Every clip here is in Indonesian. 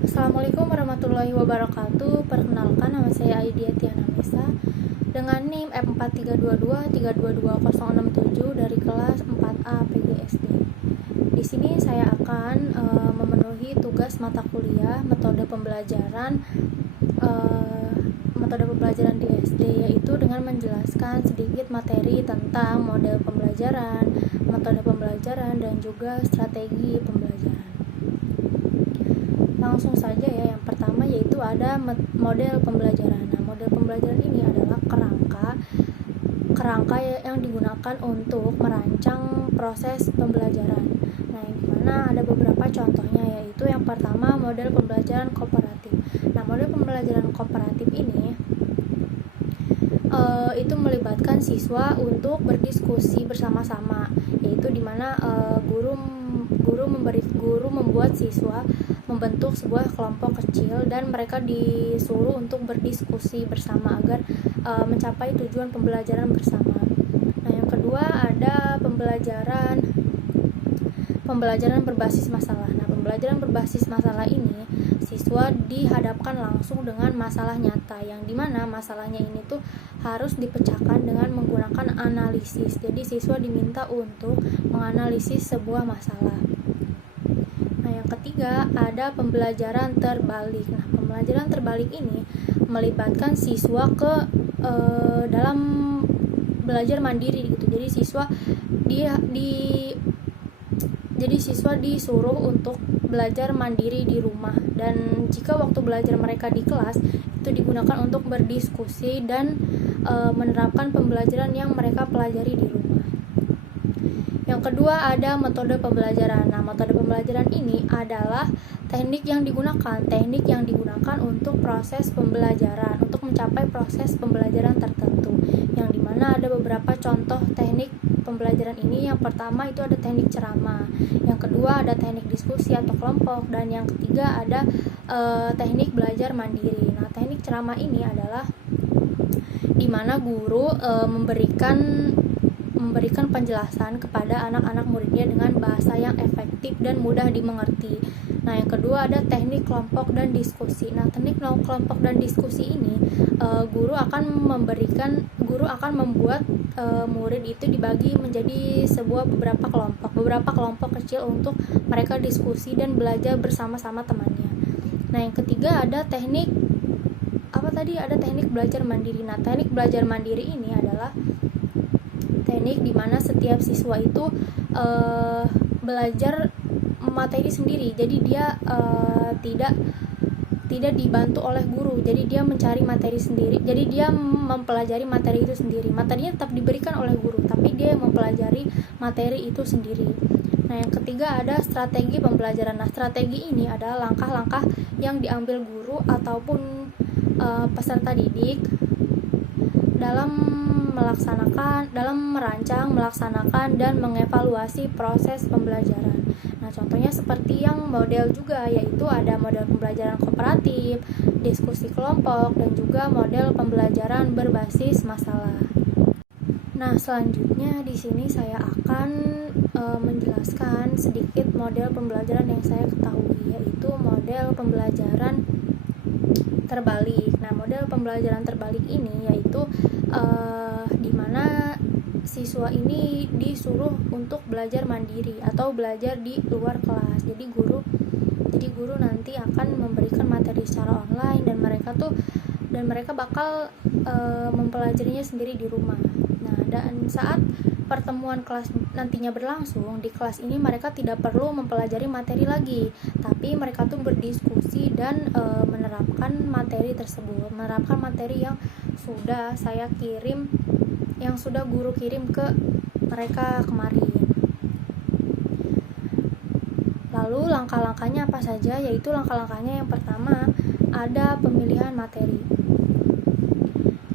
Assalamualaikum warahmatullahi wabarakatuh. Perkenalkan, nama saya Aidia Tiana Mesa dengan NIM F4322322067 dari kelas 4A PGSD. Di sini saya akan memenuhi tugas mata kuliah metode pembelajaran di SD, yaitu dengan menjelaskan sedikit materi tentang model pembelajaran, metode pembelajaran, dan juga strategi pembelajaran. Langsung saja ya, yang pertama yaitu ada model pembelajaran. Nah, model pembelajaran ini adalah kerangka yang digunakan untuk merancang proses pembelajaran. Nah, yang dimana ada beberapa contohnya, yaitu yang pertama model pembelajaran kooperatif. Nah, model pembelajaran kooperatif ini itu melibatkan siswa untuk berdiskusi bersama-sama, yaitu dimana guru membuat siswa membentuk sebuah kelompok kecil dan mereka disuruh untuk berdiskusi bersama agar mencapai tujuan pembelajaran bersama. Nah, yang kedua ada pembelajaran berbasis masalah. Nah, pembelajaran berbasis masalah ini siswa dihadapkan langsung dengan masalah nyata, yang dimana masalahnya ini tuh harus dipecahkan dengan menggunakan analisis. Jadi siswa diminta untuk menganalisis sebuah masalah. Nah, yang ketiga ada pembelajaran terbalik. Nah, pembelajaran terbalik ini melibatkan siswa dalam belajar mandiri gitu. Jadi siswa disuruh untuk belajar mandiri di rumah, dan jika waktu belajar mereka di kelas itu digunakan untuk berdiskusi dan menerapkan pembelajaran yang mereka pelajari di rumah. Yang kedua ada metode pembelajaran. Nah, metode pembelajaran ini adalah teknik yang digunakan untuk proses pembelajaran, untuk mencapai proses pembelajaran tertentu, yang dimana ada beberapa contoh teknik pembelajaran ini. Yang pertama itu ada teknik ceramah, yang kedua ada teknik diskusi atau kelompok, dan yang ketiga ada teknik belajar mandiri. Nah, teknik ceramah ini adalah dimana guru memberikan penjelasan kepada anak-anak muridnya dengan bahasa yang efektif dan mudah dimengerti. Nah, yang kedua ada teknik kelompok dan diskusi. Nah, teknik kelompok dan diskusi ini guru akan membuat murid itu dibagi menjadi beberapa kelompok kecil untuk mereka diskusi dan belajar bersama-sama temannya. Nah, yang ketiga ada teknik belajar mandiri. Nah, teknik belajar mandiri ini adalah teknik di mana setiap siswa itu belajar materi sendiri. Jadi dia tidak dibantu oleh guru. Jadi dia mencari materi sendiri. Jadi dia mempelajari materi itu sendiri. Materinya tetap diberikan oleh guru, tapi dia mempelajari materi itu sendiri. Nah, yang ketiga ada strategi pembelajaran. Nah, strategi ini adalah langkah-langkah yang diambil guru ataupun peserta didik dalam merancang, melaksanakan, dan mengevaluasi proses pembelajaran. Nah, contohnya seperti yang model juga, yaitu ada model pembelajaran kooperatif, diskusi kelompok, dan juga model pembelajaran berbasis masalah. Nah, selanjutnya di sini saya akan menjelaskan sedikit model pembelajaran yang saya ketahui, yaitu model pembelajaran terbalik. Nah, model pembelajaran terbalik ini yaitu di mana siswa ini disuruh untuk belajar mandiri atau belajar di luar kelas. Jadi guru nanti akan memberikan materi secara online, dan mereka bakal mempelajarinya sendiri di rumah. Nah, dan saat pertemuan kelas nantinya berlangsung, di kelas ini mereka tidak perlu mempelajari materi lagi, tapi mereka tuh berdiskusi dan menerapkan materi tersebut, menerapkan materi yang sudah guru kirim ke mereka kemarin. Lalu langkah-langkahnya apa saja? Yaitu langkah-langkahnya yang pertama ada pemilihan materi.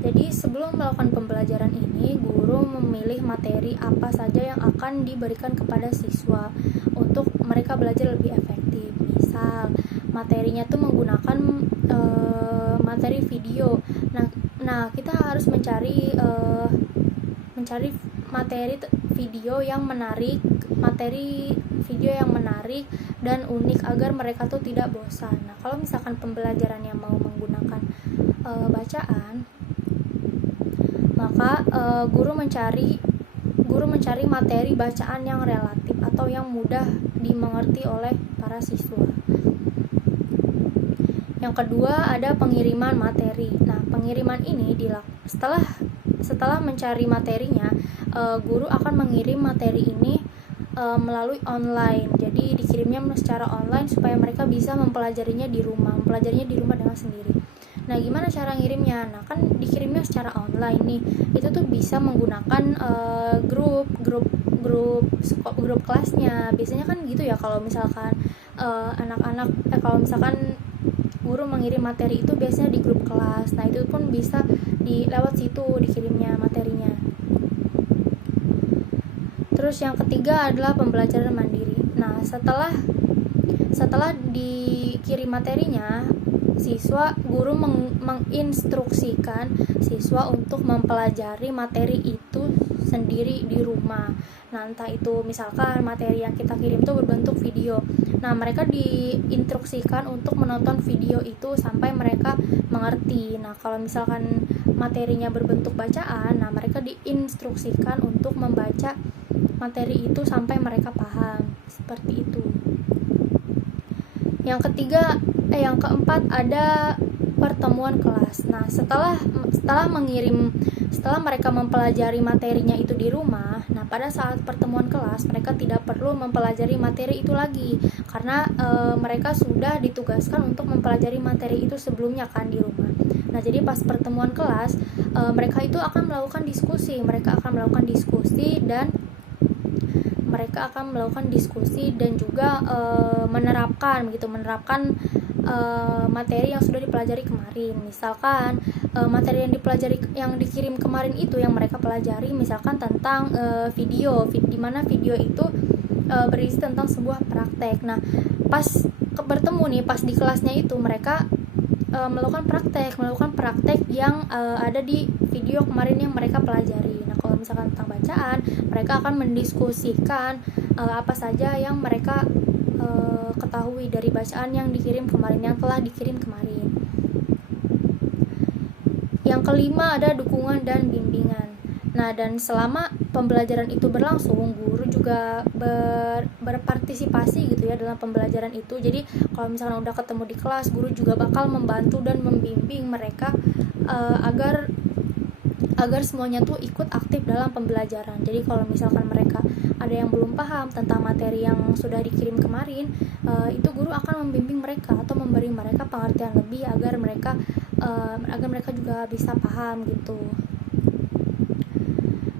Jadi sebelum melakukan pembelajaran ini, guru memilih materi apa saja yang akan diberikan kepada siswa untuk mereka belajar lebih efektif. Misal materinya tuh menggunakan materi video. Nah, kita harus mencari materi video yang menarik menarik dan unik agar mereka tuh tidak bosan. Nah, kalau misalkan pembelajaran yang mau menggunakan bacaan, maka guru mencari materi bacaan yang relatif atau yang mudah dimengerti oleh para siswa. Yang kedua ada pengiriman materi. Nah, pengiriman ini setelah mencari materinya, guru akan mengirim materi ini melalui online. Jadi dikirimnya secara online supaya mereka bisa mempelajarinya di rumah dengan sendiri. Nah, gimana cara ngirimnya? Nah, kan dikirimnya secara online nih. Itu tuh bisa menggunakan grup kelasnya. Biasanya kan gitu ya, kalau misalkan kalau misalkan guru mengirim materi itu biasanya di grup kelas. Nah, itu pun bisa lewat situ dikirimnya materinya. Terus yang ketiga adalah pembelajaran mandiri. Nah, setelah dikirim materinya, guru menginstruksikan siswa untuk mempelajari materi itu sendiri di rumah. Nah, entah itu misalkan materi yang kita kirim itu berbentuk video. Nah, mereka diinstruksikan untuk menonton video itu sampai mereka mengerti. Nah, kalau misalkan materinya berbentuk bacaan, nah mereka diinstruksikan untuk membaca materi itu sampai mereka paham. Seperti itu. Yang keempat ada pertemuan kelas. Nah, setelah mereka mempelajari materinya itu di rumah, nah pada saat pertemuan kelas mereka tidak perlu mempelajari materi itu lagi karena mereka sudah ditugaskan untuk mempelajari materi itu sebelumnya kan di rumah. Nah, jadi pas pertemuan kelas mereka akan melakukan diskusi dan juga menerapkan materi yang sudah dipelajari kemarin. Misalkan materi yang dikirim kemarin itu yang mereka pelajari misalkan tentang video di mana video itu berisi tentang sebuah praktek. Nah, pas di kelasnya itu mereka melakukan praktek yang ada di video kemarin yang mereka pelajari. Nah, kalau misalkan tentang bacaan, mereka akan mendiskusikan apa saja yang mereka ketahui dari bacaan yang telah dikirim kemarin. Yang kelima ada dukungan dan bimbingan. Nah, dan selama pembelajaran itu berlangsung, guru juga berpartisipasi gitu ya dalam pembelajaran itu. Jadi kalau misalkan udah ketemu di kelas, guru juga bakal membantu dan membimbing mereka agar semuanya tuh ikut aktif dalam pembelajaran. Jadi kalau misalkan mereka ada yang belum paham tentang materi yang sudah dikirim kemarin, itu guru akan membimbing mereka atau memberi mereka pengertian lebih agar mereka juga bisa paham gitu.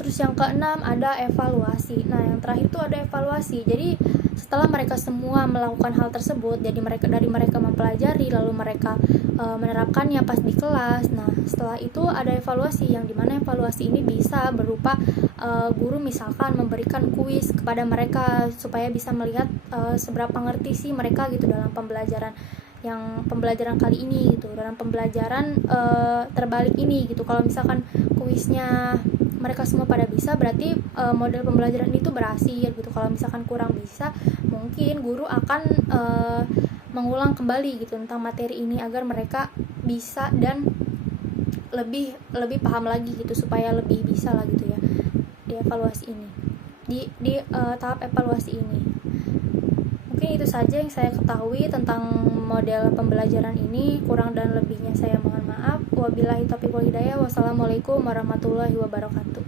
Terus yang keenam ada evaluasi. Nah, yang terakhir itu ada evaluasi. Jadi setelah mereka semua melakukan hal tersebut, jadi mereka mempelajari lalu mereka menerapkannya pas di kelas. Nah, setelah itu ada evaluasi, yang dimana evaluasi ini bisa berupa guru misalkan memberikan kuis kepada mereka supaya bisa melihat seberapa ngerti sih mereka gitu dalam pembelajaran kali ini gitu, dalam pembelajaran terbalik ini gitu. Kalau misalkan kuisnya mereka semua pada bisa, berarti model pembelajaran itu berhasil gitu. Kalau misalkan kurang bisa, mungkin guru akan mengulang kembali gitu tentang materi ini agar mereka bisa dan lebih paham lagi gitu, supaya lebih bisa lah gitu ya di evaluasi ini, di tahap evaluasi ini. Mungkin itu saja yang saya ketahui tentang model pembelajaran ini. Kurang dan lebihnya saya mohon maaf. Wabillahi taufiq wal hidayah. Wassalamualaikum warahmatullahi wabarakatuh.